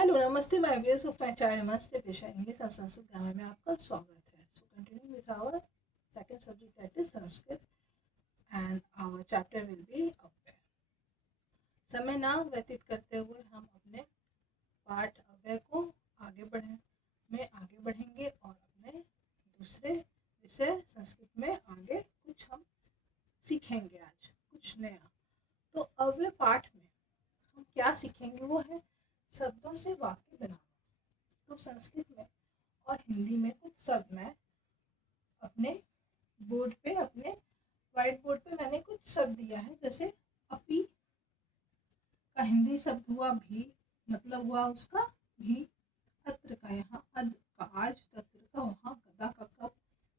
Hello नमस्ते my viewers of my channel मस्त विषय इंग्लिश और संस्कृत ग्रामर में आपका स्वागत है। So continue with our second subject that is Sanskrit and our chapter will be अव्यय। समय ना व्यतीत करते हुए हम अपने पाठ अव्यय को आगे बढ़ेंगे और अपने दूसरे विषय संस्कृत में आगे कुछ हम सीखेंगे। आज कुछ नया। तो अव्यय पाठ में हम क्या सीखेंगे वो है शब्दों से वाक्य बनाना। तो संस्कृत में और हिंदी में कुछ शब्द मैं अपने बोर्ड पे, अपने व्हाइट बोर्ड पे मैंने कुछ शब्द दिया है। जैसे अपी का हिंदी शब्द हुआ भी, मतलब हुआ उसका भी। अत्र का यहाँ अद का आज, तत्र का वहाँ, गदा का कब,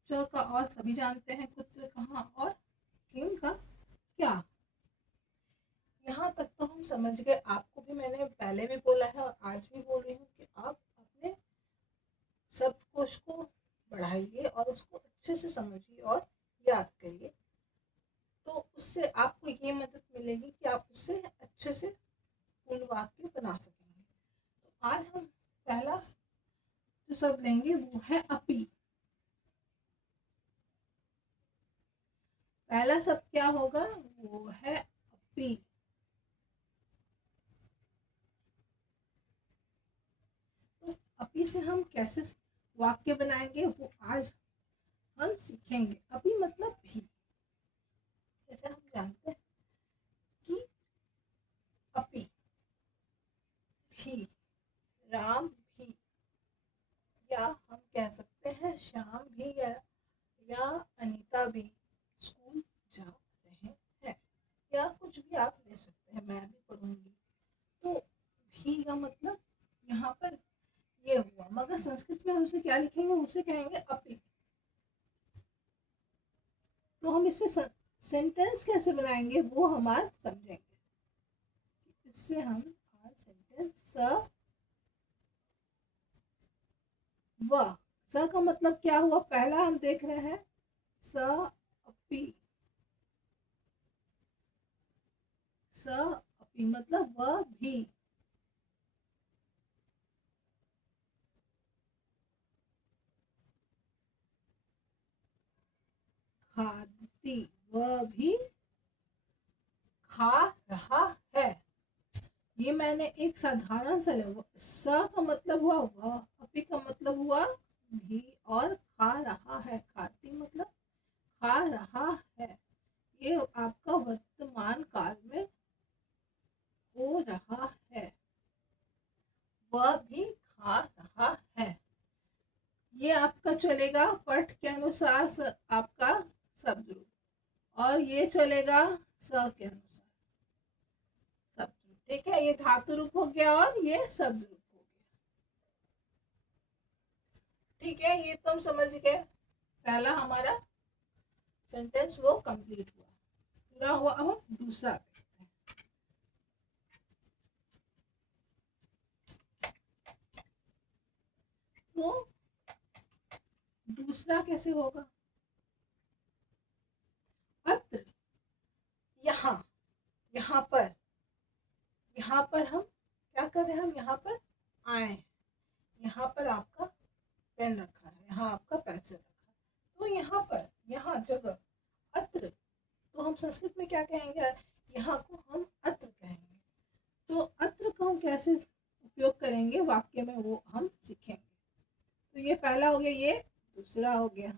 च का और सभी जानते हैं, कुत्र कहाँ और किम का क्या। यहाँ तक तो हम समझ गए। आपको भी मैंने पहले भी बोला है और आज भी बोल रही हूँ कि आप अपने शब्दकोश को बढ़ाइए और उसको अच्छे से समझिए और याद करिए। तो उससे आपको ये मदद मिलेगी कि आप उससे अच्छे से पूर्ण वाक्य बना सकेंगे। तो आज हम पहला जो शब्द लेंगे वो है अपी। पहला शब्द क्या होगा? वो है अपी। तो अपी से हम कैसे वाक्य बनाएंगे वो आज हम सीखेंगे। अपी मतलब भी। जैसे हम जानते हैं कि अपी भी, राम भी, या हम कह सकते हैं श्याम भी, या अनीता भी स्कूल जा रहे हैं, या कुछ भी आप ले सकते हैं। मैं भी पढ़ूंगी। तो भी का मतलब यहाँ पर ये हुआ, मगर संस्कृत में हम उसे क्या लिखेंगे? उसे कहेंगे अपी। तो हम इससे सेंटेंस कैसे बनाएंगे वो हम आज समझेंगे। इससे हम आज सेंटेंस स का मतलब क्या हुआ? पहला हम देख रहे हैं स अपी। स अपी मतलब वह भी। खाती, वह भी खा रहा है। ये मैंने एक साधारण सा लिया। स का मतलब हुआ वह, अपी का मतलब हुआ भी, और खा रहा है, खाती मतलब खा रहा है। ये आपका वर्तमान काल में हो रहा है। वह भी खा रहा है। ये आपका चलेगा पठ के अनुसार आपका शब्द रूप, और ये चलेगा स के अनुसार शब्द रूप। ठीक है, ये धातु रूप हो गया और ये शब्द रूप हो गया। ठीक है, ये तो हम समझ गए। पहला हमारा सेंटेंस वो कंप्लीट हुआ, पूरा हुआ। अब हम दूसरा देखते हैं। तो दूसरा कैसे होगा? अत्र, यहाँ, यहाँ पर। यहाँ पर हम क्या कर रहे हैं? हम यहाँ पर आए। यहाँ पर आपका पेन रखा है, यहाँ आपका पेंसिल रखा है। तो यहाँ पर, यहाँ जगह अत्र, तो हम संस्कृत में क्या कहेंगे? यहाँ को हम अत्र कहेंगे। तो अत्र को हम कैसे उपयोग करेंगे वाक्य में वो हम सीखेंगे। तो ये पहला हो गया, ये दूसरा हो गया।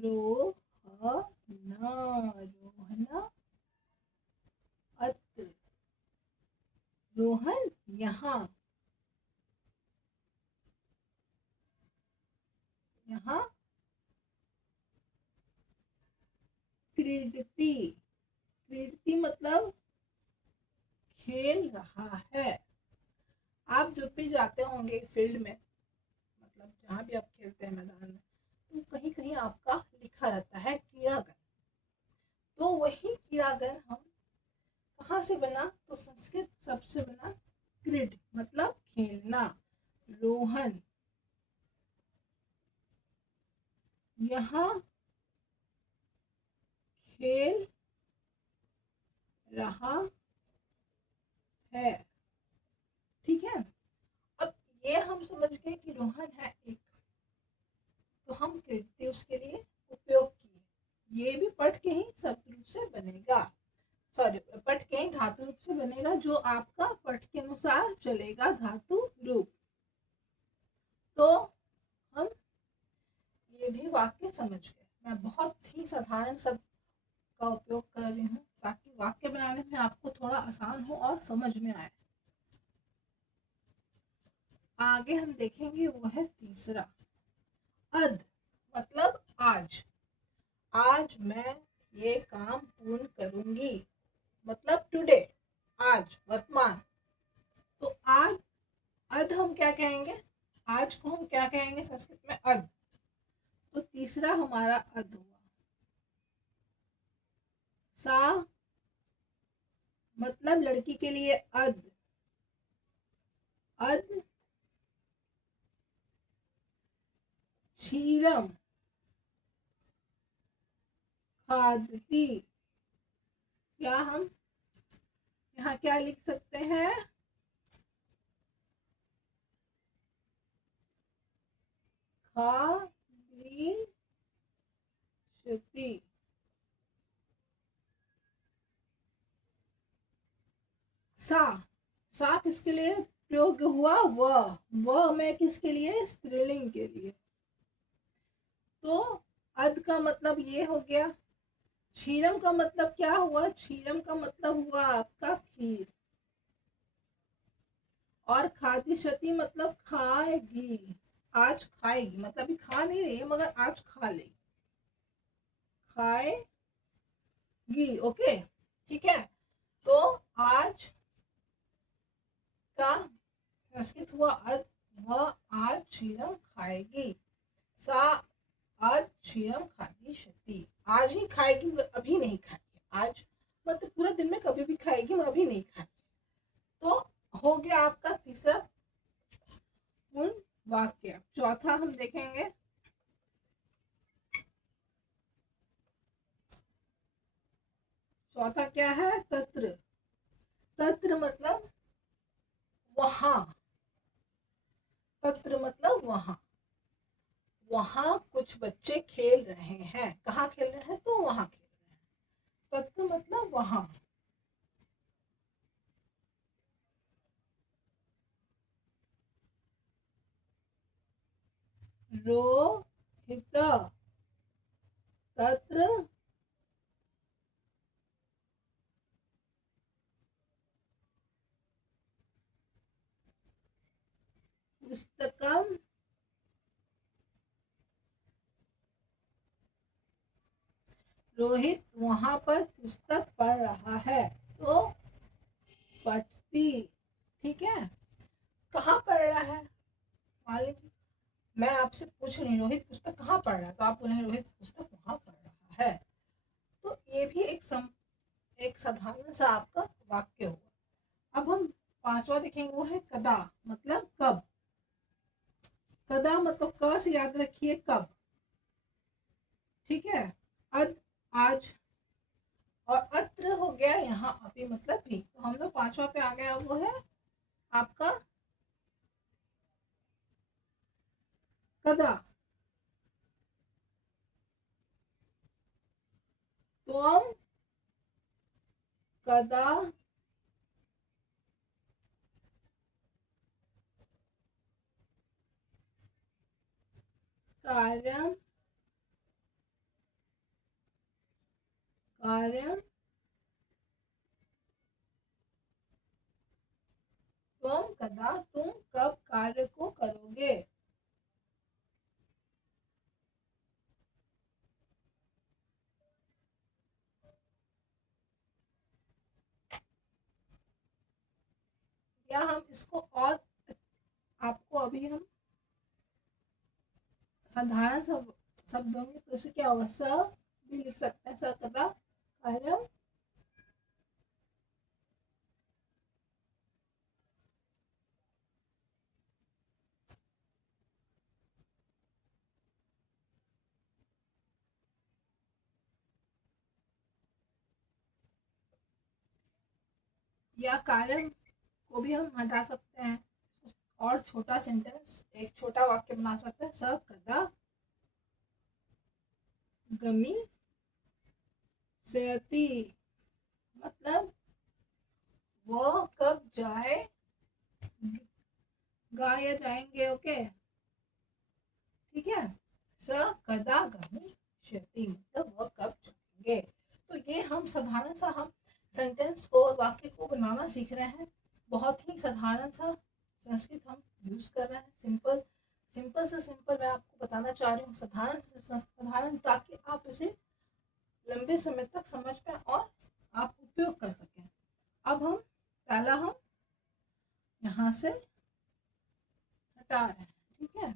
रोहना, अत्र। रोहन यहाँ, यहाँ क्रीडती। क्रीडती मतलब खेल रहा है। आप जब भी जाते होंगे फील्ड में, मतलब जहाँ भी आप खेलते हैं मैदान में, तो कहीं कहीं आपका लिखा रहता है क्रीड़ागण। तो वही क्रीड़ागण हम कहाँ से बना? तो संस्कृत शब्द से बना क्रीड, मतलब खेलना। रोहन यहाँ खेल रहा है। ठीक है, अब ये हम समझ गए कि रोहन है एक, तो हम कृति उसके लिए उपयोग किए। ये भी पठ के ही शब्द रूप से बनेगा, सॉरी पठ के ही धातु रूप से बनेगा, जो आपका पठ के अनुसार चलेगा धातु रूप। तो हम ये भी वाक्य समझ गए। मैं बहुत ही साधारण शब्द का उपयोग कर रही हूँ ताकि वाक्य बनाने में आपको थोड़ा आसान हो और समझ में आए। आगे हम देखेंगे वो है तीसरा, अद मतलब आज। आज मैं ये काम पूर्ण करूंगी, मतलब टुडे, आज वर्तमान। तो आज, अद हम क्या कहेंगे, आज को हम क्या कहेंगे संस्कृत में, अद। तो तीसरा हमारा अद हुआ। सा मतलब लड़की के लिए अद, अद क्षीरम खादती। क्या हम यहाँ क्या लिख सकते हैं, खादिष्यति। सा किसके लिए प्रयोग हुआ, वह में किसके लिए, स्त्रीलिंग के लिए। तो अद का मतलब ये हो गया। क्षीरम का मतलब क्या हुआ, क्षीरम का मतलब हुआ आपका खीर। और खादिशति मतलब खाएगी, आज खाएगी, मतलब अभी खा नहीं रही है मगर आज खा लेगी, खाएगी। ओके ठीक है, तो आज का संस्कृत हुआ अद, वह आज क्षीरम खाएगी। सा आज क्षीरम खादिष्यति, आज ही खाएगी मगर अभी नहीं खाएगी। आज मतलब पूरा दिन में कभी भी खाएगी मगर अभी नहीं खाएगी। तो हो गया आपका तीसरा पूर्ण वाक्य। चौथा हम देखेंगे, चौथा क्या है, तत्र। तत्र मतलब वहां, तत्र मतलब वहां। वहां कुछ बच्चे खेल रहे हैं, कहाँ खेल रहे हैं, तो वहां खेल रहे हैं। तत्र मतलब वहां। रोहित तत्र पुस्तकम रोहित वहां पर पुस्तक पढ़ रहा है, तो पठती। ठीक है, कहाँ पढ़ रहा है, मान लीजिए मैं आपसे पूछ रही रोहित पुस्तक कहाँ पढ़ रहा है, तो आप बोलेंगे रोहित पुस्तक वहां पढ़ रहा है। तो ये भी एक साधारण सा आपका वाक्य हुआ। अब हम पांचवा देखेंगे, वो है कदा मतलब कब। कदा मतलब क से याद रखिए कब। ठीक है, अद आज, और अत्र हो गया यहाँ अभी मतलब भी। तो हम लोग पांचवा पे आ गया, वो है आपका कदा। त्वम कदा कार्यम कार्यम त्वम कदा, तुम कब कार्य को करोगे। या हम इसको और आपको अभी हम साधारण शब्द होंगे, तो इसे क्या होगा, स भी लिख सकते हैं, स कदा कार्यम या कार्य को भी हम हटा सकते हैं और छोटा सेंटेंस, एक छोटा वाक्य बना सकते हैं। स कदा गमिष्यति, मतलब वो कब जाए गाया जाएंगे। ओके, ठीक है। स कदा गमिष्यति मतलब वो कब जाएंगे। तो ये हम साधारण सा हम सेंटेंस को, वाक्य को बनाना सीख रहे हैं। बहुत ही साधारण सा संस्कृत हम यूज कर रहे हैं। सिंपल से सिंपल मैं आपको बताना चाह रही हूँ, साधारण से साधारण, ताकि आप इसे लंबे समय तक समझ पाए और आप उपयोग कर सकें। अब हम पहला हम यहाँ से हटा रहे हैं, ठीक है।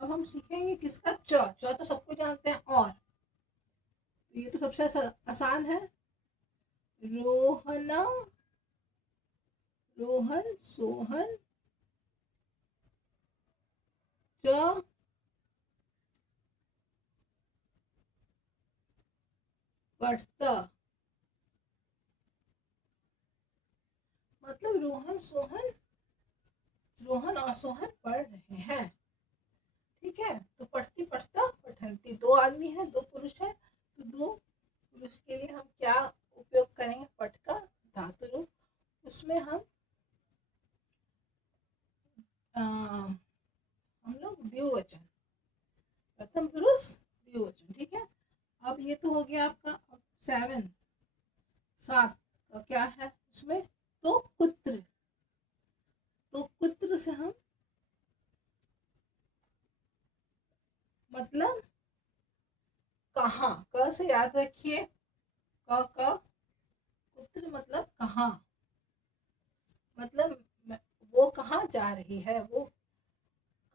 अब हम सीखेंगे किसका, च तो सबको जानते हैं। और तो ये तो सबसे आसान है। रोहन, सोहन, च पढ़ता, मतलब रोहन और सोहन पढ़ रहे हैं, ठीक है। तो पढ़ती, पढ़ता, पठंती, दो आदमी हैं, दो पुरुष हैं। तो दो पुरुष के लिए हम क्या उपयोग करेंगे, पठ का धातु रूप। उसमें हम लोग द्विवचन, प्रथम पुरुष द्विवचन, ठीक है। अब ये तो हो गया आपका। 7 का क्या है उसमें, तो कुत्र। तो कुत्र से हम मतलब कहाँ, क से याद रखिए, क कुत्र मतलब कहाँ, मतलब वो कहाँ जा रही है, वो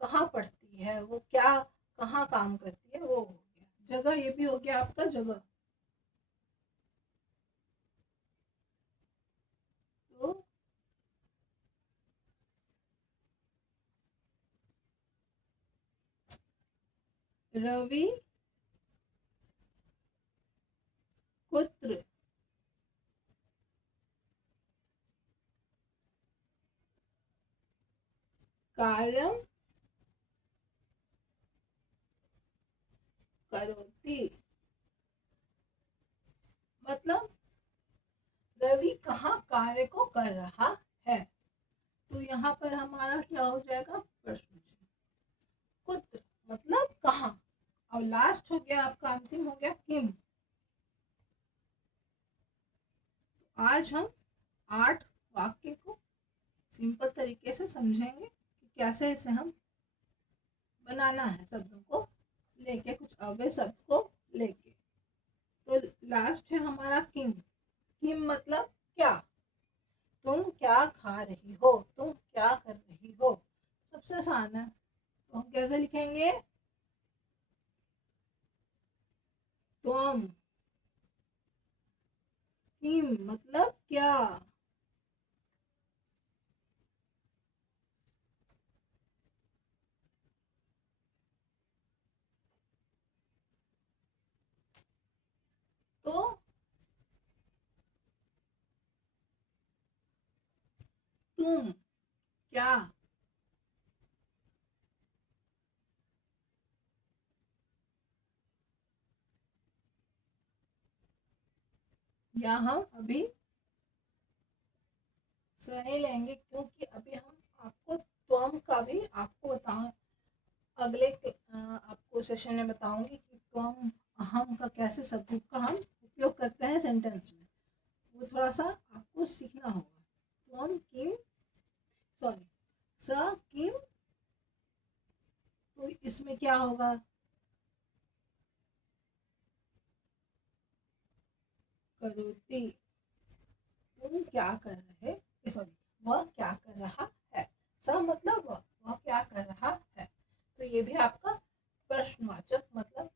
कहाँ पढ़ती है, वो क्या कहाँ काम करती है, वो हो गया। जगह, ये भी हो गया आपका जगह। तो रवि कुत्र कार्यम करोति, मतलब रवि कहाँ कार्य को कर रहा है। तो यहाँ पर हमारा क्या हो जाएगा, प्रश्न चिन्ह। कुत्र मतलब कहाँ। अब लास्ट हो गया आपका, अंतिम हो गया किम। आज हम 8 वाक्य को सिंपल तरीके से समझेंगे कि कैसे इसे हम बनाना है, शब्दों को लेके, कुछ अव्यय शब्द को लेके। तो लास्ट है हमारा किम। किम मतलब क्या, तुम क्या खा रही हो, तुम क्या कर रही हो। सबसे आसान है, तो हम कैसे लिखेंगे, तुम। किम मतलब क्या, तो तुम क्या, या हम अभी सही लेंगे, क्योंकि अभी हम आपको त्वम का भी आपको बताऊं, अगले आपको सेशन में बताऊंगी कि त्वम अहम का कैसे शब्द का हम उपयोग करते हैं सेंटेंस में। वो थोड़ा सा आपको सीखना होगा। त्वम किम, सॉरी, स किम, तो इसमें क्या होगा, करोति, तुम क्या कर रहे, सॉरी, वह क्या कर रहा है। स मतलब वह क्या कर रहा है। तो ये भी आपका प्रश्नवाचक मतलब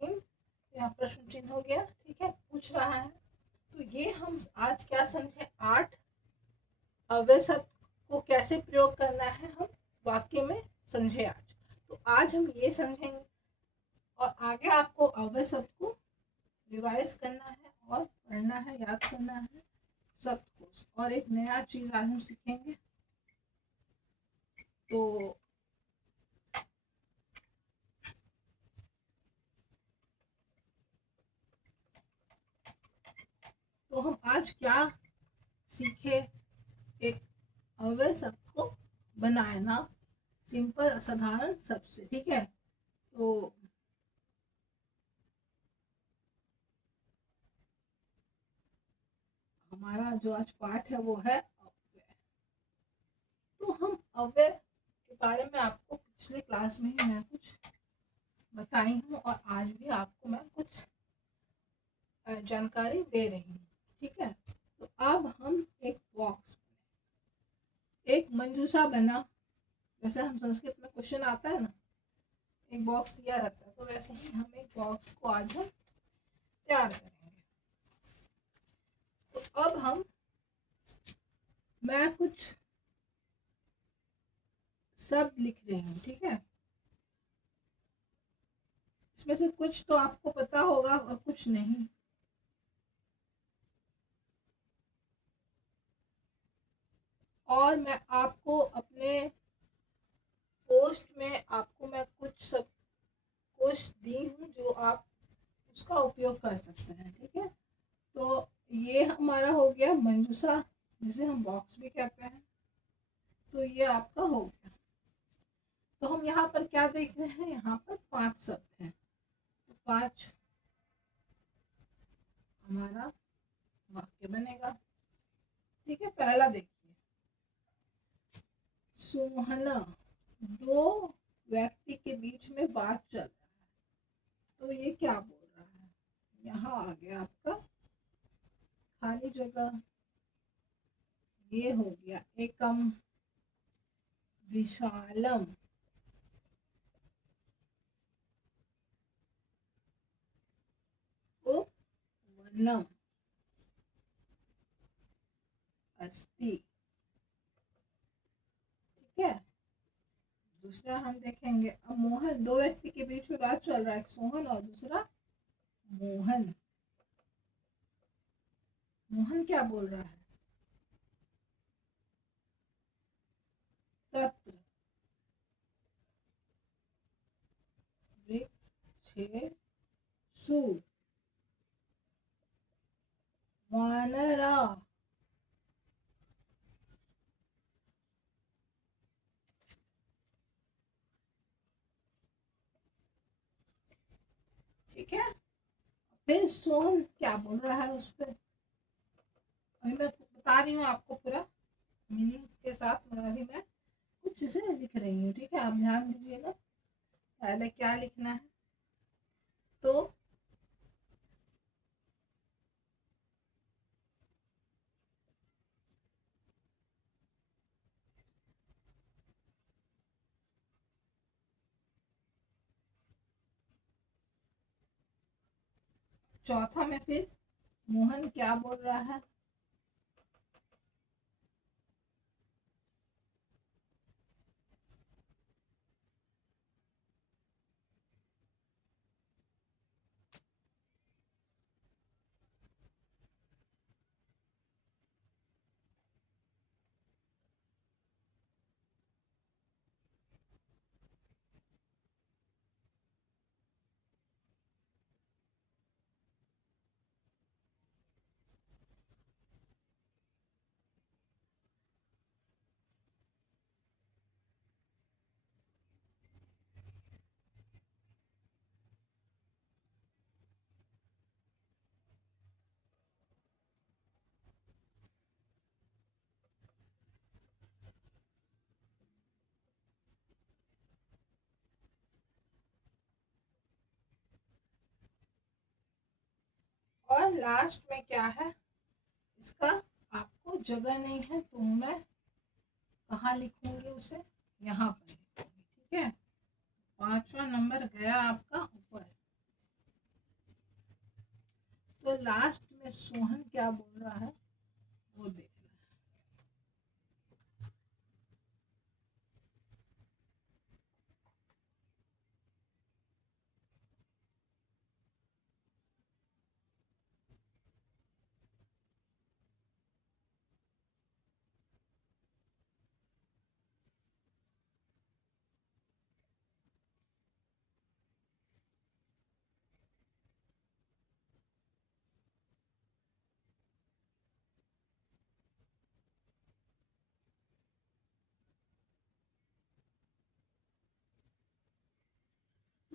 किम, यहाँ प्रश्न चिन्ह हो गया, ठीक है, पूछ रहा है। तो ये हम आज क्या समझे, 8 अव्यय शब्द को कैसे प्रयोग करना है हम वाक्य में समझे आज। तो आज हम ये समझेंगे, और आगे आपको अव्यय शब्द को रिवाइज करना है और पढ़ना है, याद करना है, सप्तकोश। और एक नया चीज आज हम सीखेंगे। तो हम आज क्या सीखे, एक अव्यय शब्द को बनाना सिंपल साधारण शब्द से, ठीक है। तो हमारा जो आज पाठ है वो है अव्यय। तो हम अव्यय के बारे में आपको पिछले क्लास में ही मैं कुछ बताई हूँ और आज भी आपको मैं कुछ जानकारी दे रही हूँ, ठीक है। तो अब हम एक बॉक्स, एक मंजूषा बना, जैसे हम संस्कृत में क्वेश्चन आता है ना, एक बॉक्स दिया रहता है, तो वैसे ही हम एक बॉक्स को आज हम तैयार करेंगे। तो अब मैं कुछ शब्द लिख रही हूँ, ठीक है। इसमें से कुछ तो आपको पता होगा और कुछ नहीं। और मैं आपको अपने पोस्ट में आपको मैं कुछ सब कुछ दी हूँ जो आप उसका उपयोग कर सकते हैं, ठीक है। तो ये हमारा हो गया मंजूषा, जिसे हम बॉक्स भी कहते हैं। तो ये आपका हो गया। तो हम यहाँ पर क्या देख रहे हैं, यहाँ पर 5 शब्द हैं। तो 5 हमारा वाक्य बनेगा, ठीक है। पहला देखिए, सोहना, दो व्यक्ति के बीच में बात चल रहा है। तो ये क्या बोल रहा है, यहाँ आ गया आपका खाली जगह। ये हो गया एकम, विशालम, उपवनम, अस्ति, ठीक है। दूसरा हम देखेंगे, अब मोहन, दो व्यक्ति के बीच में बात चल रहा है, एक सोहन और दूसरा मोहन। मोहन क्या बोल रहा है, तत्र वृक्षेषु वानरा, ठीक है। फिर सोहन क्या बोल रहा है उस पर, अभी मैं बता रही हूँ आपको पूरा मीनिंग के साथ, मतलब अभी मैं कुछ इसे लिख रही हूँ, ठीक है। आप ध्यान दीजिएगा पहले क्या लिखना है। तो चौथा में फिर मोहन क्या बोल रहा है, और लास्ट में क्या है, इसका आपको जगह नहीं है तो मैं कहाँ लिखूंगी उसे, यहाँ पर लिखूंगी, ठीक है। 5वां नंबर गया आपका ऊपर। तो लास्ट में सोहन क्या बोल रहा है वो देखना है।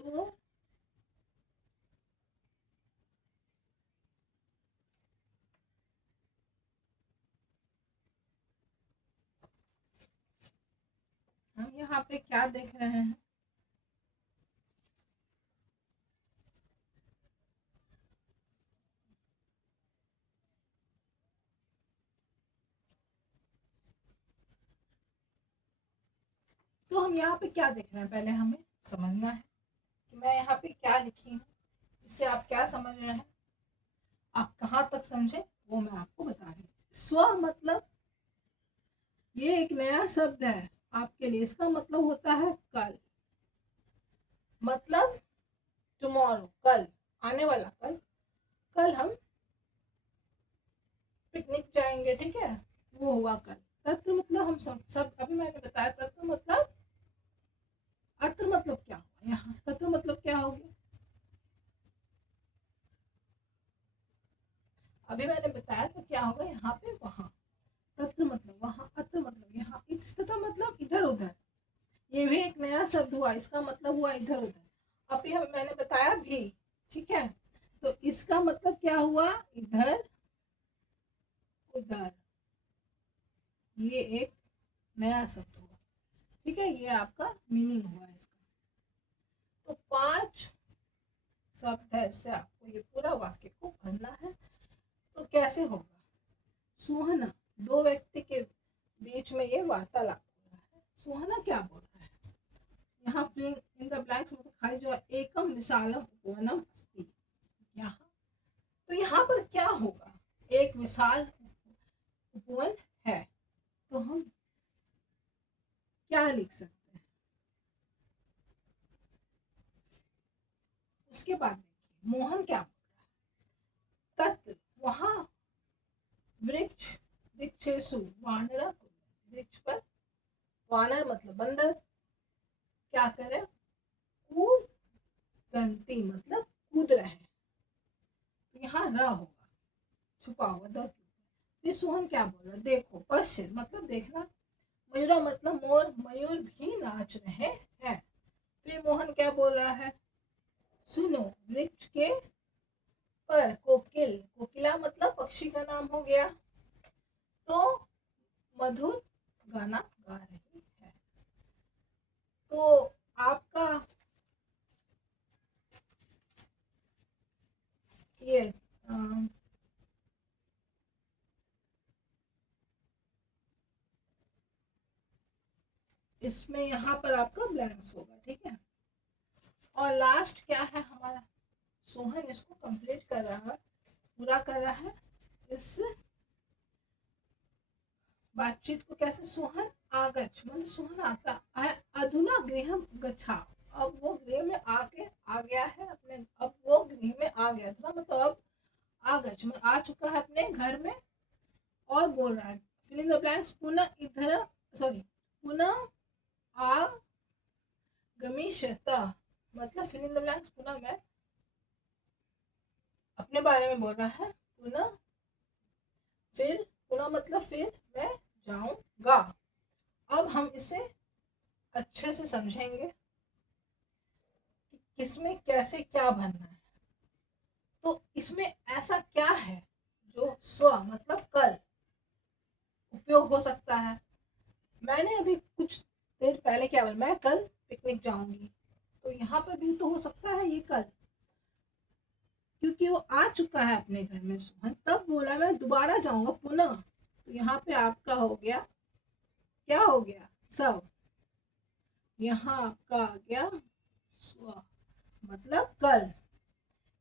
तो हम यहाँ पे क्या देख रहे हैं, तो हम यहाँ पे क्या देख रहे हैं, पहले हमें समझना है कि मैं यहाँ पे क्या लिखी हूँ, इससे आप क्या समझ रहे हैं, आप कहाँ तक समझे वो मैं आपको बता रही हूँ। स्व मतलब ये एक नया शब्द है आपके लिए, इसका मतलब होता है कल, मतलब टुमारो, कल, आने वाला कल, कल हम पिकनिक जाएंगे, ठीक है, वो हुआ कल। तत्व मतलब हम सब अभी मैंने बताया, तत्व मतलब, अत्र मतलब क्या हुआ, यहाँ तत्व मतलब क्या हो गया, अभी मैंने बताया तो क्या होगा यहाँ पे, वहां, तत्र मतलब वहां, अत्र मतलब यहाँ, इत्स्ततः मतलब इधर उधर, ये भी एक नया शब्द हुआ, इसका मतलब हुआ इधर उधर। अभी हम मैंने बताया भी, ठीक है, तो इसका मतलब क्या हुआ, इधर उधर, ये एक नया शब्द हुआ, ठीक है, ये आपका मीनिंग हुआ इसका। तो 5 शब्द है, इससे आपको ये पूरा वाक्य को भरना है। तो कैसे होगा, सुहाना, दो व्यक्ति के बीच में ये वार्तालाप हो रहा है, सुहाना क्या बोल रहा है, यहाँ फिलिंग इन द ब्लैंक्स मतलब खाली जो एकम विशालम उपवनम अस्ति, यहाँ, तो यहाँ पर क्या होगा, एक विशाल उपवन है, तो हम क्या लिख सकते हैं, उसके बाद देखिए मोहन क्या बोल रहा है, तत्व वहां, वृक्ष, वृक्षेशु वानरा, वृक्ष पर, वानर मतलब बंदर, क्या करे, कूदंती मतलब कूद रहे हैं, तो यहाँ र होगा, छुपा हुआ द। फिर सोहन क्या बोल रहा, देखो, पश्चिम मतलब देखना, मयूरा मतलब मोर, मयूर भी नाच रहे हैं। फिर मोहन क्या बोल रहा है, सुनो, वृक्ष के पर कोकिल, कोकिला मतलब पक्षी का नाम हो गया, तो मधुर गाना गा रही है। तो आपका ये इसमें यहाँ पर आपका ब्लैंक्स होगा, ठीक है। और लास्ट क्या है हमारा, सोहन इसको कंप्लीट कर रहा है, पूरा कर रहा है इस बातचीत को, कैसे, सोहन आगच मतलब सोहन आता है, अधुना गृह गच्छा, अब वो गृह में आके आ गया है अपने, अब वो गृह में आ गया, अधुना मतलब अब, आगच मतलब आ चुका है अपने घर में, और बोल रहा है, फिल इन द ब्लैंक्स, पुनः इधर, सॉरी, पुनः आगमिष्यत मतलब फिल इन द ब्लैंक्स, पुनः मैं अपने बारे में बोल रहा है, पुनः, फिर पुनः मतलब फिर मैं जाऊंगा। अब हम इसे अच्छे से समझेंगे कि किसमें कैसे क्या भरना है। तो इसमें ऐसा क्या है जो स्व मतलब कल उपयोग हो सकता है, मैंने अभी कुछ देर पहले क्या बोला, मैं कल पिकनिक जाऊंगी, तो यहाँ पर भी तो हो सकता है ये कल, क्योंकि वो आ चुका है अपने घर में सोहन, तब बोला मैं दोबारा जाऊंगा पुनः, तो यहाँ पे आपका हो गया, क्या हो गया, सब, यहाँ आपका आ गया स्व मतलब कल,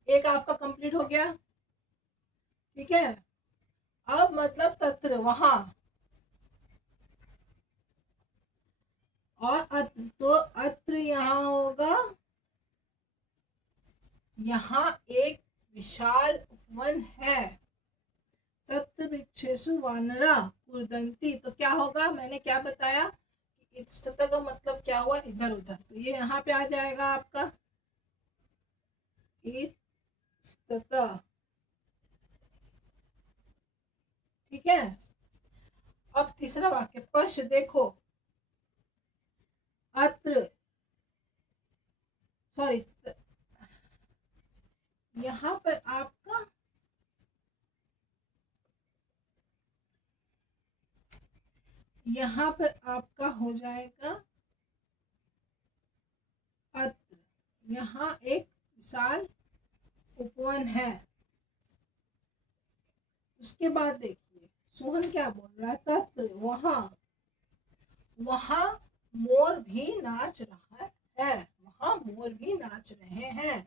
एक आपका कंप्लीट हो गया, ठीक है। अब मतलब तत्र वहां, और अत्र, तो अत्र यहाँ होगा, यहाँ एक विशाल उपवन है, तत्र वृक्षेषु वानरा कुर्दंती, तो क्या होगा, मैंने क्या बताया, इत्स्ततः का मतलब क्या हुआ, इधर उधर, तो ये यहाँ पे आ जाएगा आपका इत्स्ततः, ठीक है। अब तीसरा वाक्य, पश्च देखो, अत्र, सॉरी, यहाँ पर आपका हो जाएगा अत्र। यहाँ एक विशाल उपवन है। उसके बाद देखिए सोहन क्या बोल रहा है, तत्र वहाँ मोर भी नाच रहा है। वहाँ मोर भी नाच रहे हैं।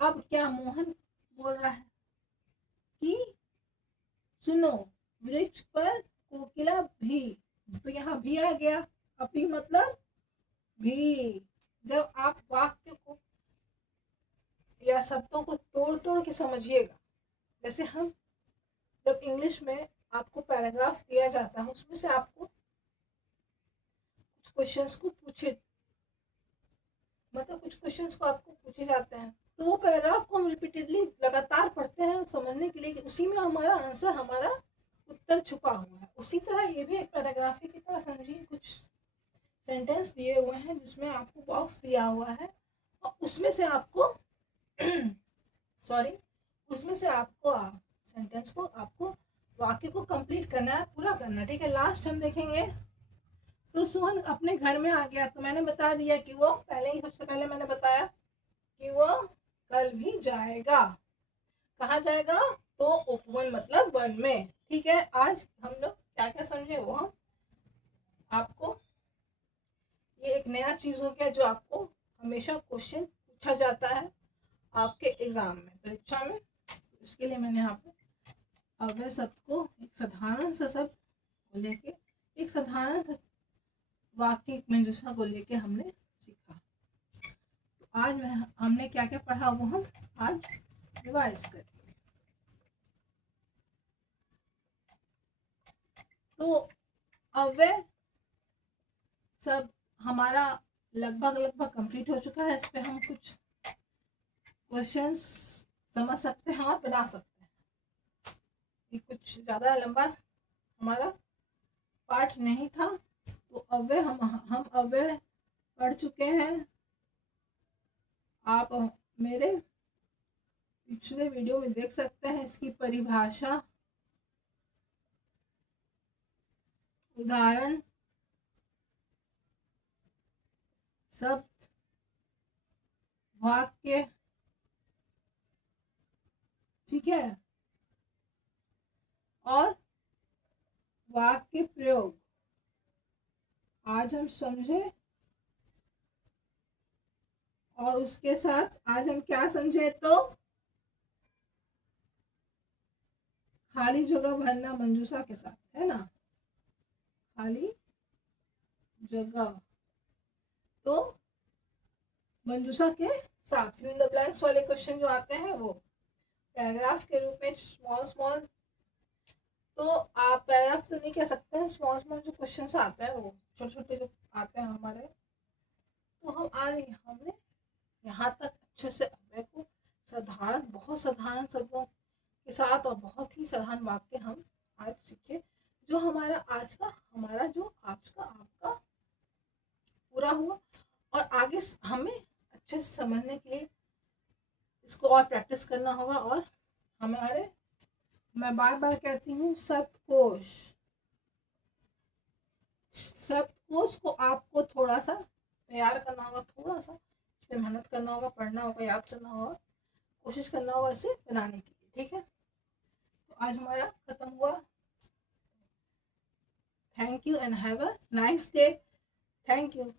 अब क्या मोहन बोल रहा है कि सुनो वृक्ष पर कोकिला भी। तो यहाँ भी आ गया। अपी मतलब भी। जब आप वाक्य को या शब्दों को तोड़ तोड़ के समझिएगा, जैसे हम जब इंग्लिश में आपको पैराग्राफ दिया जाता है उसमें से आपको कुछ क्वेश्चंस को पूछे, मतलब कुछ क्वेश्चंस को आपको पूछे जाते हैं, तो वो पैराग्राफ को हम रिपीटेडली लगातार पढ़ते हैं समझने के लिए कि उसी में हमारा आंसर, हमारा उत्तर छुपा हुआ है। उसी तरह ये भी एक पैराग्राफ की तरह समझिए। कुछ सेंटेंस दिए हुए हैं जिसमें आपको बॉक्स दिया हुआ है और उसमें से आपको उसमें से आपको सेंटेंस को, आपको वाक्य को कंप्लीट करना है, पूरा करना है। ठीक है, लास्ट हम देखेंगे। तो सोहन अपने घर में आ गया। तो मैंने बता दिया कि वो पहले ही, सबसे पहले मैंने बताया कि वो कल भी जाएगा। कहाँ जाएगा? तो उपवन मतलब वन में। ठीक है, आज हम लोग क्या क्या समझे वो हम आपको, ये एक नया चीज हो गया जो आपको हमेशा क्वेश्चन पूछा जाता है आपके एग्जाम में, परीक्षा में। इसके लिए मैंने यहाँ पे अव्यय शब्द को एक साधारण सा शब्द को लेके, एक साधारण सा वाक्य मंजूषा को लेके हमने सीखा। तो आज हमने क्या क्या पढ़ा वो हम आज रिवाइज करेंगे। तो अव्यय सब हमारा लगभग कंप्लीट हो चुका है। इस पे हम कुछ क्वेश्चंस समझ सकते हैं और बना सकते हैं। ये कुछ ज़्यादा लंबा हमारा पाठ नहीं था। तो अव्यय हम अव्यय पढ़ चुके हैं। आप मेरे पिछले वीडियो में देख सकते हैं इसकी परिभाषा, उदाहरण, शब्द, वाक्य। ठीक है, और वाक्य प्रयोग आज हम समझे। और उसके साथ आज हम क्या समझे? तो खाली जगह भरना मंजूषा के साथ, है ना, खाली जगह तो मंजूषा के साथ फिल इन द ब्लैंक्स वाले क्वेश्चन जो आते हैं वो पैराग्राफ के रूप में स्मॉल, तो आप पैराग्राफ तो नहीं कह सकते हैं, स्मॉल जो क्वेश्चन आते हैं वो छोटे छोटे जो आते हैं हमारे। तो हम आज हमने यहाँ तक अच्छे से अव्यय को साधारण, बहुत साधारण शब्दों के साथ और बहुत ही साधारण वाक्य हम आज सीखे, जो हमारा आज का आपका पूरा हुआ। और आगे हमें अच्छे से समझने के लिए इसको और प्रैक्टिस करना होगा। और हमारे, मैं बार बार कहती हूँ, शब्दकोश को आपको थोड़ा सा तैयार करना होगा, थोड़ा सा इस पर मेहनत करना होगा, पढ़ना होगा, याद करना होगा, कोशिश करना होगा इसे बनाने के लिए। ठीक है, तो आज हमारा खत्म हुआ। Thank you and have a nice day. Thank you.